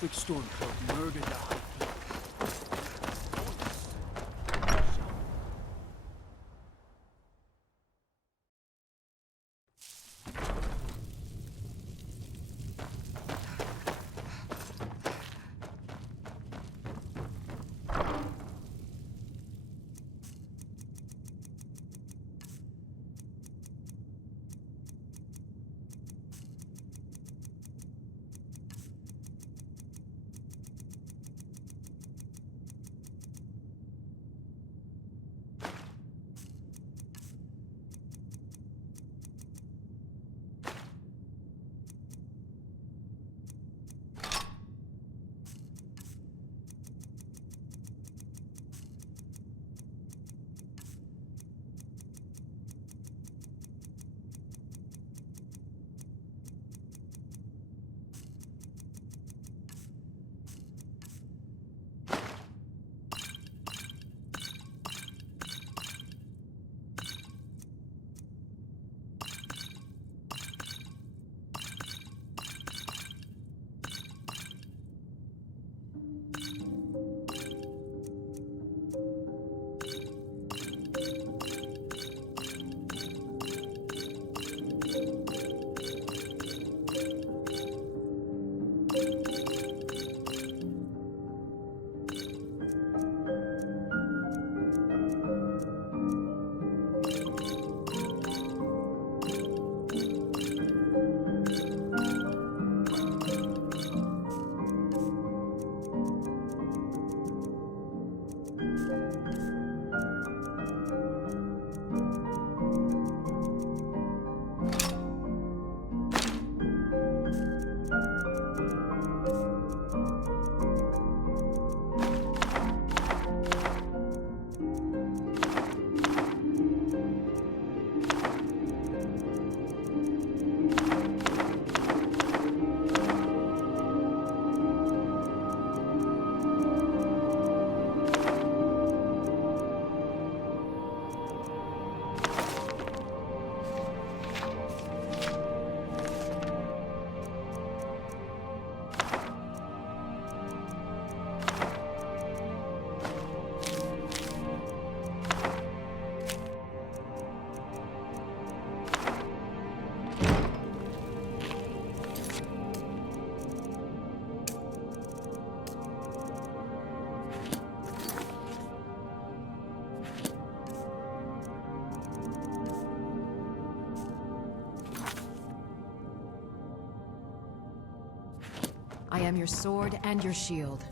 Arctic Stormcloak murdered the High People. I am your sword and your shield.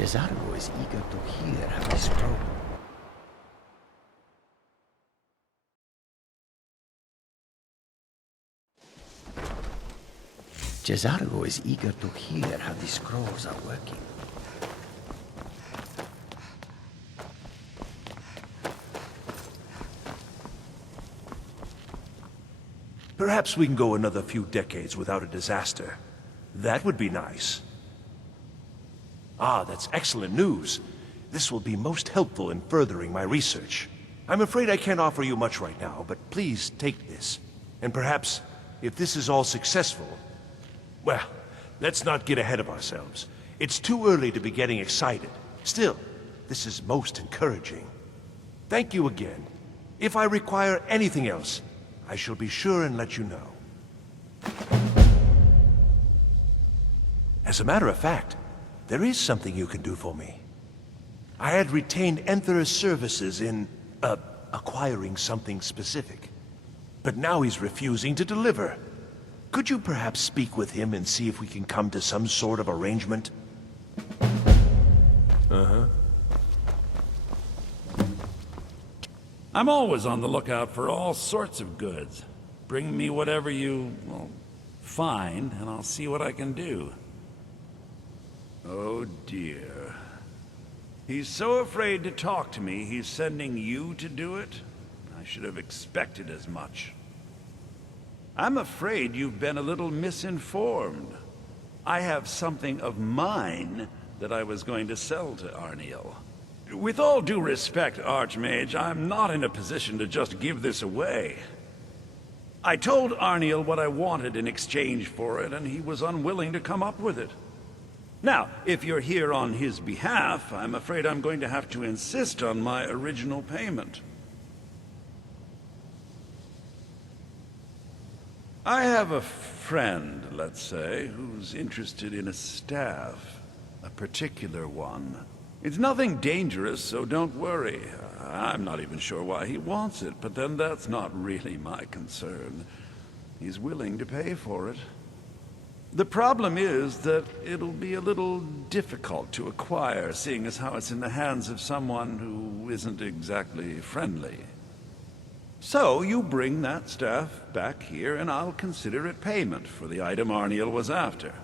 Cesaro is eager to hear how this grows. Cesaro is eager to hear how the scrolls are working. Perhaps we can go another few decades without a disaster. That would be nice. Ah, that's excellent news. This will be most helpful in furthering my research. I'm afraid I can't offer you much right now, but please take this. And perhaps, if this is all successful... Well, let's not get ahead of ourselves. It's too early to be getting excited. Still, this is most encouraging. Thank you again. If I require anything else, I shall be sure and let you know. As a matter of fact, there is something you can do for me. I had retained Enthor's services in, acquiring something specific. But now he's refusing to deliver. Could you perhaps speak with him and see if we can come to some sort of arrangement? Uh-huh. I'm always on the lookout for all sorts of goods. Bring me whatever you, well, find, and I'll see what I can do. Oh dear. He's so afraid to talk to me, he's sending you to do it? I should have expected as much. I'm afraid you've been a little misinformed. I have something of mine that I was going to sell to Arniel. With all due respect, Archmage, I'm not in a position to just give this away. I told Arniel what I wanted in exchange for it, and he was unwilling to come up with it. Now, if you're here on his behalf, I'm afraid I'm going to have to insist on my original payment. I have a friend, let's say, who's interested in a staff. A particular one. It's nothing dangerous, so don't worry. I'm not even sure why he wants it, but then that's not really my concern. He's willing to pay for it. The problem is that it'll be a little difficult to acquire, seeing as how it's in the hands of someone who isn't exactly friendly. So you bring that staff back here, and I'll consider it payment for the item Arniel was after.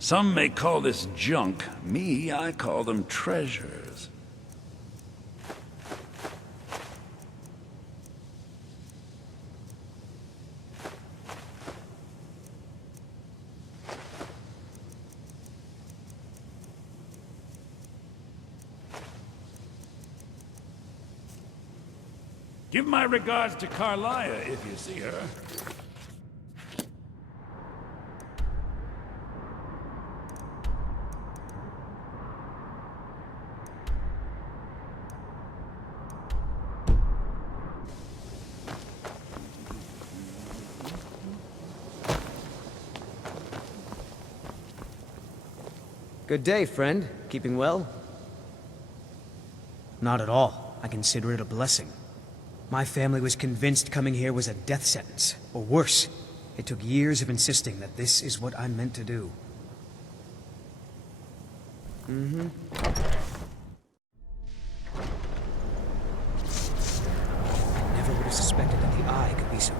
Some may call this junk. Me, I call them treasures. Give my regards to Carlia if you see her. Good day, friend. Keeping well? Not at all. I consider it a blessing. My family was convinced coming here was a death sentence, or worse. It took years of insisting that this is what I'm meant to do. Never would have suspected that the eye could be so...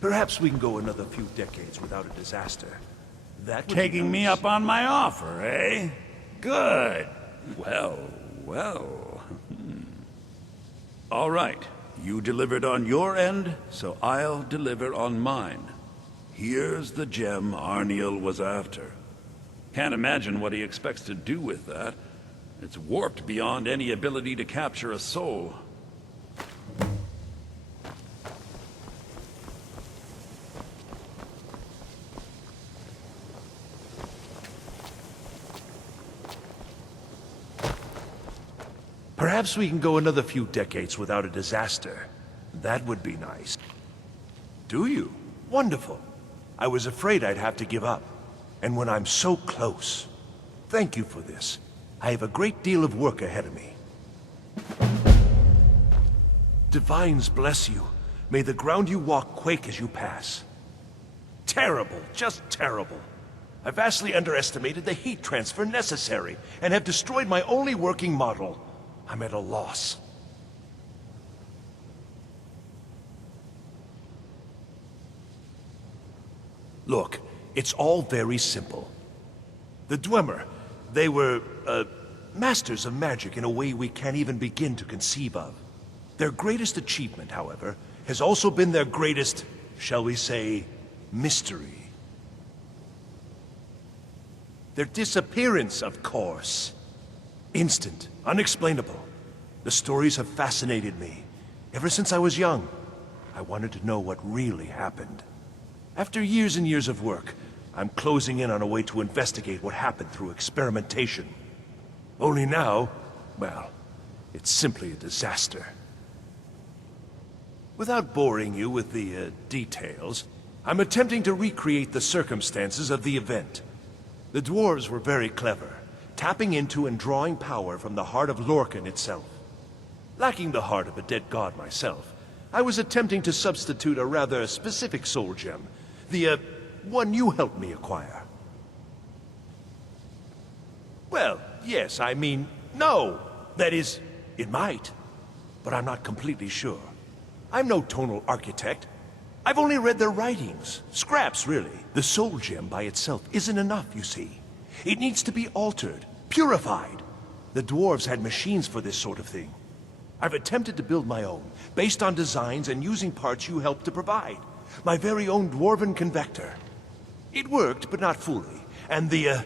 Perhaps we can go another few decades without a disaster. That would be Taking me nice. up on my offer, eh? Good. Well, well. All right. You delivered on your end, so I'll deliver on mine. Here's the gem Arniel was after. Can't imagine what he expects to do with that. It's warped beyond any ability to capture a soul. Perhaps we can go another few decades without a disaster. That would be nice. Do you? Wonderful. I was afraid I'd have to give up. And when I'm so close. Thank you for this. I have a great deal of work ahead of me. Divines bless you. May the ground you walk quake as you pass. Terrible, just terrible. I vastly underestimated the heat transfer necessary, and have destroyed my only working model. I'm at a loss. Look, it's all very simple. The Dwemer, they were, masters of magic in a way we can't even begin to conceive of. Their greatest achievement, however, has also been their greatest, shall we say, mystery. Their disappearance, of course. Instant, unexplainable. The stories have fascinated me. Ever since I was young, I wanted to know what really happened. After years and years of work, I'm closing in on a way to investigate what happened through experimentation. Only now, well, it's simply a disaster. Without boring you with the details, I'm attempting to recreate the circumstances of the event. The dwarves were very clever, tapping into and drawing power from the heart of Lorcan itself. Lacking the heart of a dead god myself, I was attempting to substitute a rather specific soul gem, the one you helped me acquire. Well, yes, I mean, no. That is, it might, but I'm not completely sure. I'm no tonal architect. I've only read their writings, scraps really. The soul gem by itself isn't enough, you see. It needs to be altered, purified. The dwarves had machines for this sort of thing. I've attempted to build my own, based on designs and using parts you helped to provide. My very own dwarven convector. It worked, but not fully, and the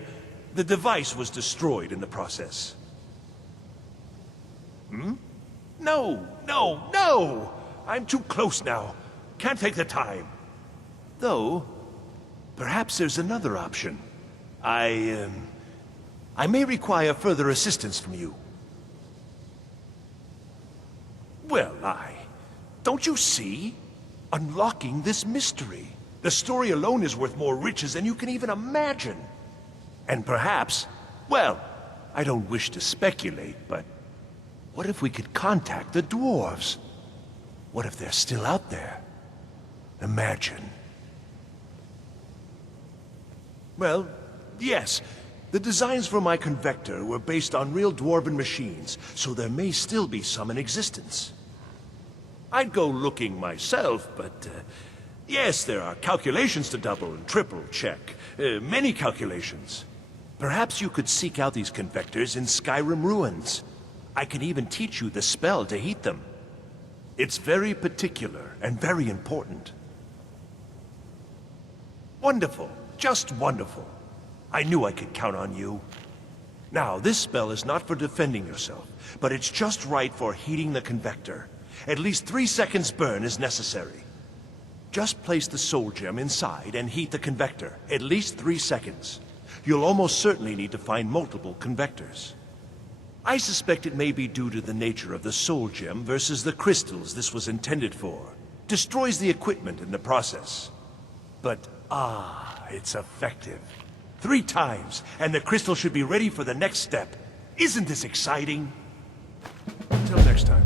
device was destroyed in the process. No, no, no! I'm too close now. Can't take the time. Though, perhaps there's another option. I may require further assistance from you. Well, don't you see? Unlocking this mystery. The story alone is worth more riches than you can even imagine. And perhaps, well, I don't wish to speculate, but what if we could contact the dwarves? What if they're still out there? Imagine. Well, yes. The designs for my convector were based on real dwarven machines, so there may still be some in existence. I'd go looking myself, but yes, there are calculations to double and triple check. Many calculations. Perhaps you could seek out these convectors in Skyrim ruins. I can even teach you the spell to heat them. It's very particular and very important. Wonderful. Just wonderful. I knew I could count on you. Now, this spell is not for defending yourself, but it's just right for heating the convector. At least 3 seconds burn is necessary. Just place the soul gem inside and heat the convector. At least 3 seconds. You'll almost certainly need to find multiple convectors. I suspect it may be due to the nature of the soul gem versus the crystals this was intended for. Destroys the equipment in the process. But, it's effective. 3 times, and the crystal should be ready for the next step. Isn't this exciting? Until next time.